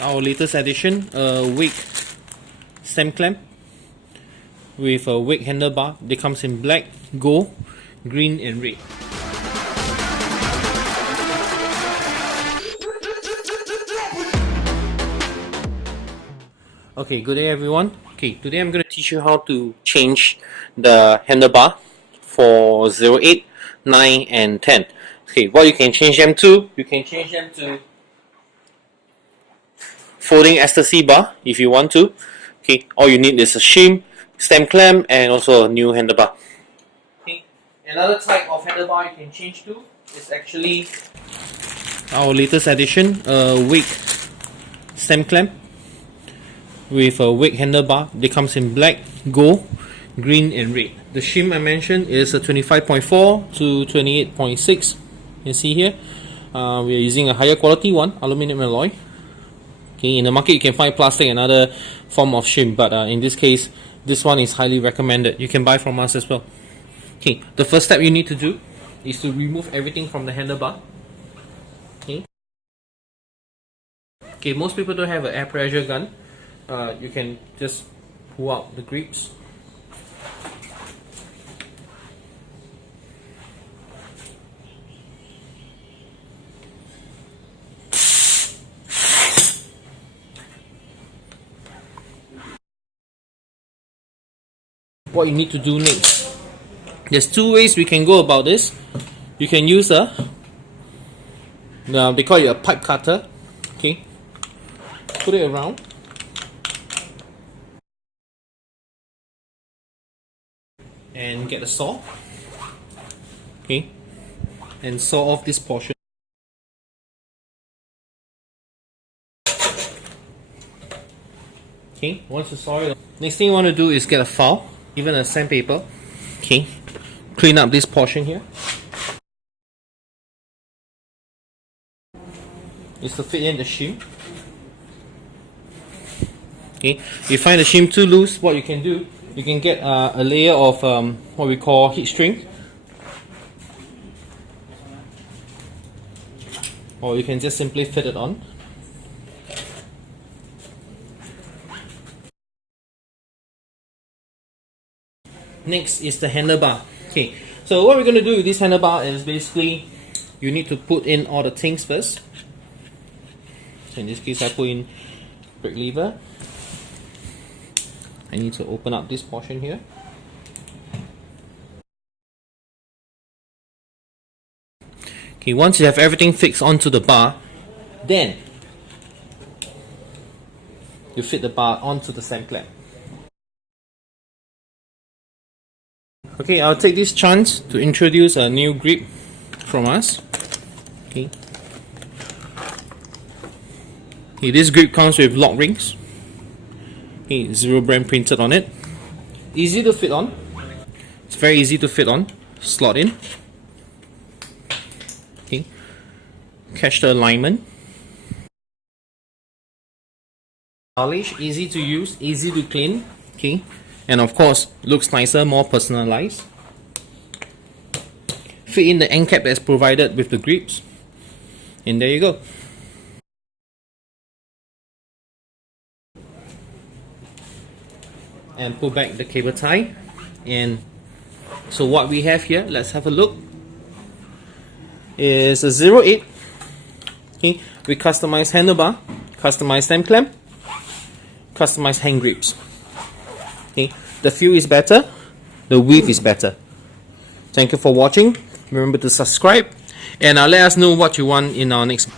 our latest addition, a wick stem clamp with a wick handlebar. They comes in black, gold, green and red. Okay, good day everyone. Okay, today I'm going to teach you how to change the handlebar for 0, 8, 9 and 10. Okay, what you can change them to, you can change them to folding Xtasy bar if you want to. Okay, all you need is a shim, stem clamp and also a new handlebar. Okay, another type of handlebar you can change to is actually our latest addition, a wick stem clamp with a wick handlebar. They comes in black, gold, green and red. The shim I mentioned is a 25.4 to 28.6. You can see here we are using a higher quality one, aluminum alloy. Okay, in the market you can find plastic and other form of shim, but in this case this one is highly recommended. You can buy from us as well. Okay, the first step you need to do is to remove everything from the handlebar. Okay, most people don't have an air pressure gun. You can just pull out the grips. What you need to do next, there's two ways we can go about this. You can use they call it a pipe cutter. Okay, put it around and get a saw. Okay, and saw off this portion. Okay, once you saw it, next thing you want to do is get a file, even a sandpaper. Okay, clean up this portion here. Is to fit in the shim. Okay, if you find the shim too loose, what you can do, you can get a layer of what we call heat shrink, or you can just simply fit it on. Next is the handlebar. Okay, so what we're going to do with this handlebar is basically you need to put in all the things first. So in this case I put in brake lever. I need to open up this portion here. Okay, once you have everything fixed onto the bar, then you fit the bar onto the stem clamp. Okay, I'll take this chance to introduce a new grip from us. Okay, this grip comes with lock rings. Okay, Zero brand printed on it. Easy to fit on. It's very easy to fit on. Slot in. Okay, catch the alignment. Stylish, easy to use, easy to clean. Okay, and of course looks nicer, more personalized. Fit in the end cap that's provided with the grips, and there you go. And pull back the cable tie. And so what we have here, let's have a look, is a 0, 8. Okay, we customized handlebar, customized stem clamp, customized hand grips. Okay, the feel is better, the width is better. Thank you for watching. Remember to subscribe and let us know what you want in our next